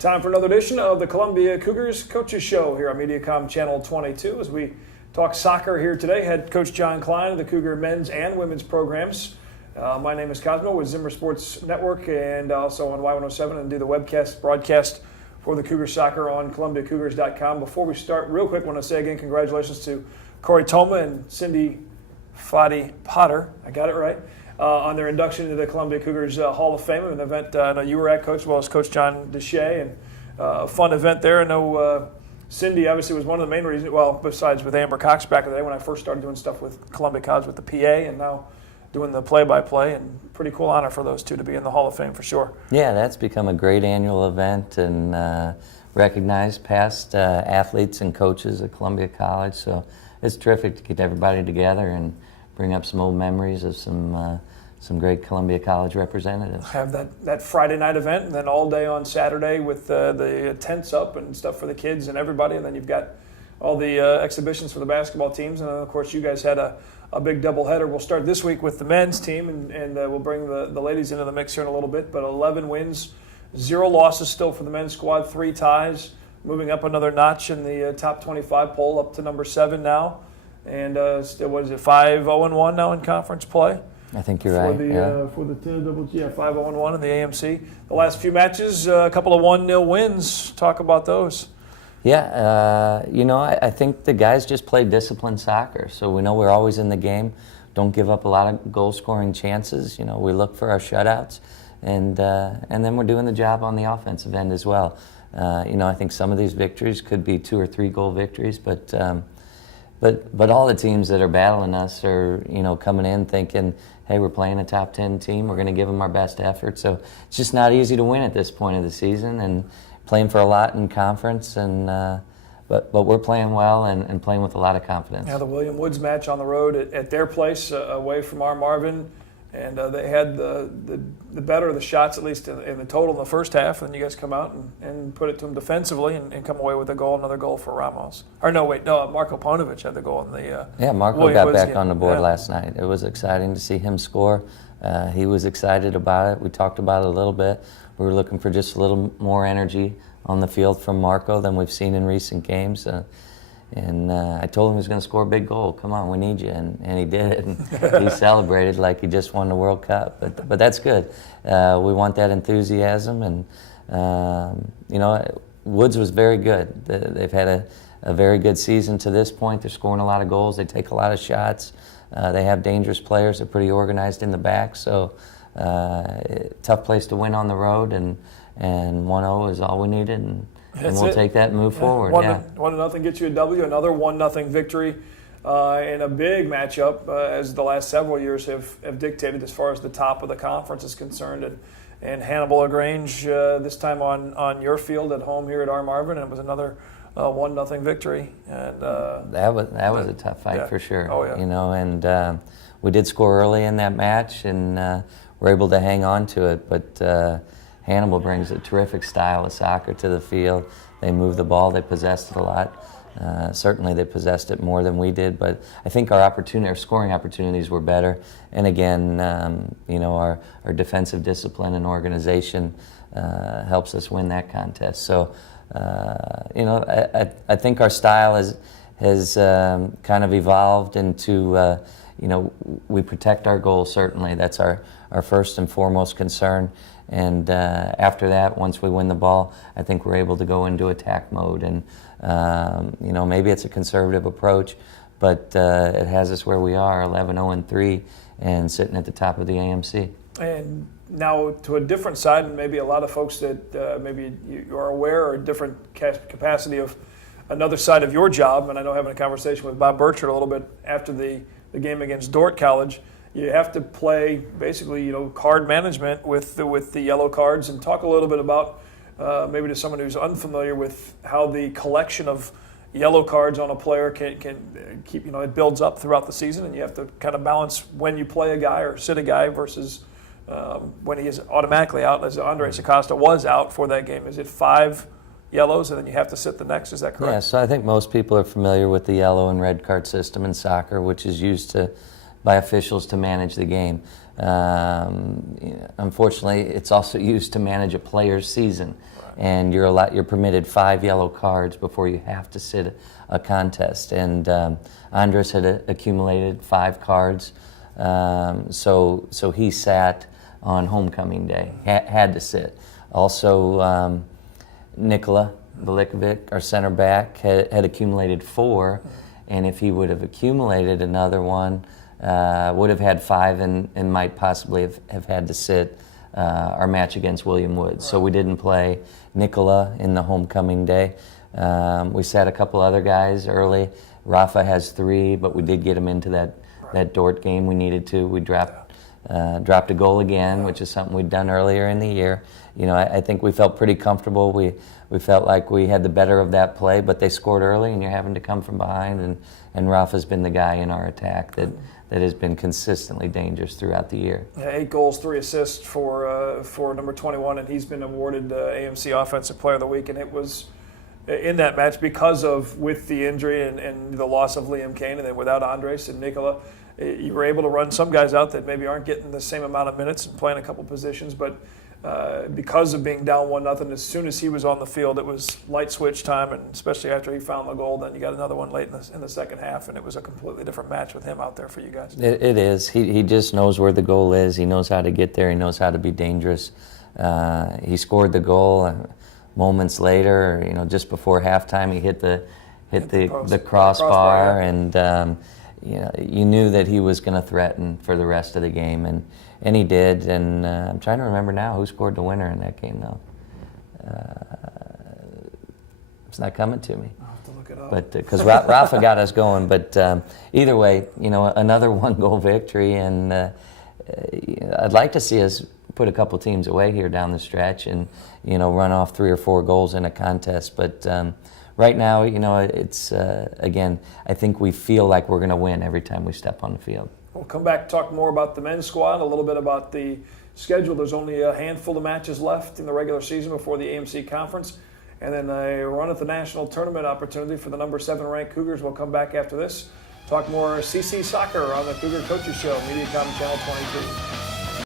Time for another edition of the Columbia Cougars Coaches Show here on Mediacom Channel 22 as we talk soccer here today. Head Coach John Klein of the Cougar men's and women's programs. My name is Cosmo with Zimmer Sports Network and also on Y107 and do the webcast broadcast for the Cougar Soccer on ColumbiaCougars.com. Before we start, real quick, I want to say again congratulations to Corey Toma and Cindy Fadi Potter. I got it right. On their induction into the Columbia Cougars Hall of Fame, an event I know you were at, Coach, as well as Coach John Deshay, and a fun event there. I know Cindy obviously was one of the main reasons, well, besides with Amber Cox back in the day when I first started doing stuff with Columbia College with the PA and now doing the play-by-play, and pretty cool honor for those two to be in the Hall of Fame for sure. Yeah, that's become a great annual event and recognize past athletes and coaches at Columbia College, so it's terrific to get everybody together and bring up some old memories of some great Columbia College representatives. Have that Friday night event and then all day on Saturday with the tents up and stuff for the kids and everybody, and then you've got all the exhibitions for the basketball teams, and then of course you guys had a big doubleheader. We'll start this week with the men's team, and we'll bring the ladies into the mix here in a little bit, but 11 wins, 0 losses still for the men's squad, 3 ties, moving up another notch in the top 25 poll up to number 7 now. And still, what is it, 5-0-1 now in conference play? I think you're right. For the 5-0-1 in the AMC. The last few matches, a couple of 1-0 wins. Talk about those. Yeah, I think the guys just play disciplined soccer. So we know we're always in the game. Don't give up a lot of goal-scoring chances. We look for our shutouts, and then we're doing the job on the offensive end as well. I think some of these victories could be 2 or 3 goal victories, but all the teams that are battling us are, coming in thinking, hey, we're playing a top 10 team. We're going to give them our best effort. So it's just not easy to win at this point of the season, and playing for a lot in conference. And but we're playing well and playing with a lot of confidence. Yeah, the William Woods match on the road at their place, away from our Marvin. And they had the better of the shots, at least in the total in the first half. And you guys come out and put it to them defensively and come away with a goal, another goal for Ramos. Marko Paunovic had the goal in the Marko William got Woods back game. on the board last night. It was exciting to see him score. He was excited about it. We talked about it a little bit. We were looking for just a little more energy on the field from Marko than we've seen in recent games. And I told him he was going to score a big goal. Come on, we need you. And he did it. And he celebrated like he just won the World Cup. But that's good. We want that enthusiasm. And, Woods was very good. They've had a very good season to this point. They're scoring a lot of goals. They take a lot of shots. They have dangerous players. They're pretty organized in the back. So tough place to win on the road. And 1-0 is all we needed. And we'll take that and move forward. 1-0 gets you a W, another 1-0 victory in a big matchup, as the last several years have dictated as far as the top of the conference is concerned. And Hannibal LaGrange this time on your field at home here at R. Marvin, and it was another 1-0 victory. And that was a tough fight for sure. Oh, yeah. And we did score early in that match, and we're able to hang on to it. But Hannibal brings a terrific style of soccer to the field. They move the ball. They possessed it a lot. Certainly they possessed it more than we did, but I think our scoring opportunities were better. And again, our defensive discipline and organization helps us win that contest. So, I think our style has kind of evolved into, we protect our goals, certainly. That's our first and foremost concern. And after that, once we win the ball, I think we're able to go into attack mode. And, maybe it's a conservative approach, but it has us where we are, 11-0-3, and sitting at the top of the AMC. And now to a different side, and maybe a lot of folks that maybe you are aware or a different capacity of another side of your job, and I know having a conversation with Bob Burchard a little bit after the game against Dordt College, you have to play basically, card management with the yellow cards, and talk a little bit about maybe to someone who's unfamiliar with how the collection of yellow cards on a player can keep, it builds up throughout the season, and you have to kind of balance when you play a guy or sit a guy versus when he is automatically out, as Andres Acosta was out for that game. Is it 5 yellows and then you have to sit the next? Is that correct? Yeah, so I think most people are familiar with the yellow and red card system in soccer, which is used to by officials to manage the game. Unfortunately, it's also used to manage a player's season, and you're permitted 5 yellow cards before you have to sit a contest. And Andres had accumulated 5 cards, so he sat on homecoming day, had to sit. Also, Nikola Velikovic, our center back, had accumulated 4, and if he would have accumulated another one, would have had 5 and might possibly have had to sit our match against William Woods. So we didn't play Nikola in the homecoming day. We sat a couple other guys early. Rafa has 3, but we did get him into that Dort game we needed to. We dropped a goal again, which is something we'd done earlier in the year. You know, I think we felt pretty comfortable. We felt like we had the better of that play, but they scored early, and you're having to come from behind. And Rafa's been the guy in our attack that has been consistently dangerous throughout the year. Yeah, 8 goals, 3 assists for number 21, and he's been awarded AMC Offensive Player of the Week. And it was in that match because of with the injury and the loss of Liam Kane, and then without Andres and Nikola, you were able to run some guys out that maybe aren't getting the same amount of minutes and playing a couple positions, but because of being down 1-0, as soon as he was on the field, it was light switch time, and especially after he found the goal, then you got another one late in the second half, and it was a completely different match with him out there for you guys. It is. He just knows where the goal is. He knows how to get there. He knows how to be dangerous. He scored the goal moments later, you know, just before halftime. He hit the crossbar, and you know, you knew that he was going to threaten for the rest of the game, and he did. And I'm trying to remember now who scored the winner in that game, though. It's not coming to me. I'll have to look it up. But because Rafa got us going. But either way, you know, another 1-goal victory, and I'd like to see us put a couple teams away here down the stretch, and you know, run off 3 or 4 goals in a contest. But right now, you know, it's again, I think we feel like we're going to win every time we step on the field. We'll come back and talk more about the men's squad, a little bit about the schedule. There's only a handful of matches left in the regular season before the AMC Conference, and then a run at the national tournament opportunity for the number 7 ranked Cougars. We'll come back after this. Talk more CC soccer on the Cougar Coaches Show, Mediacom Channel 22.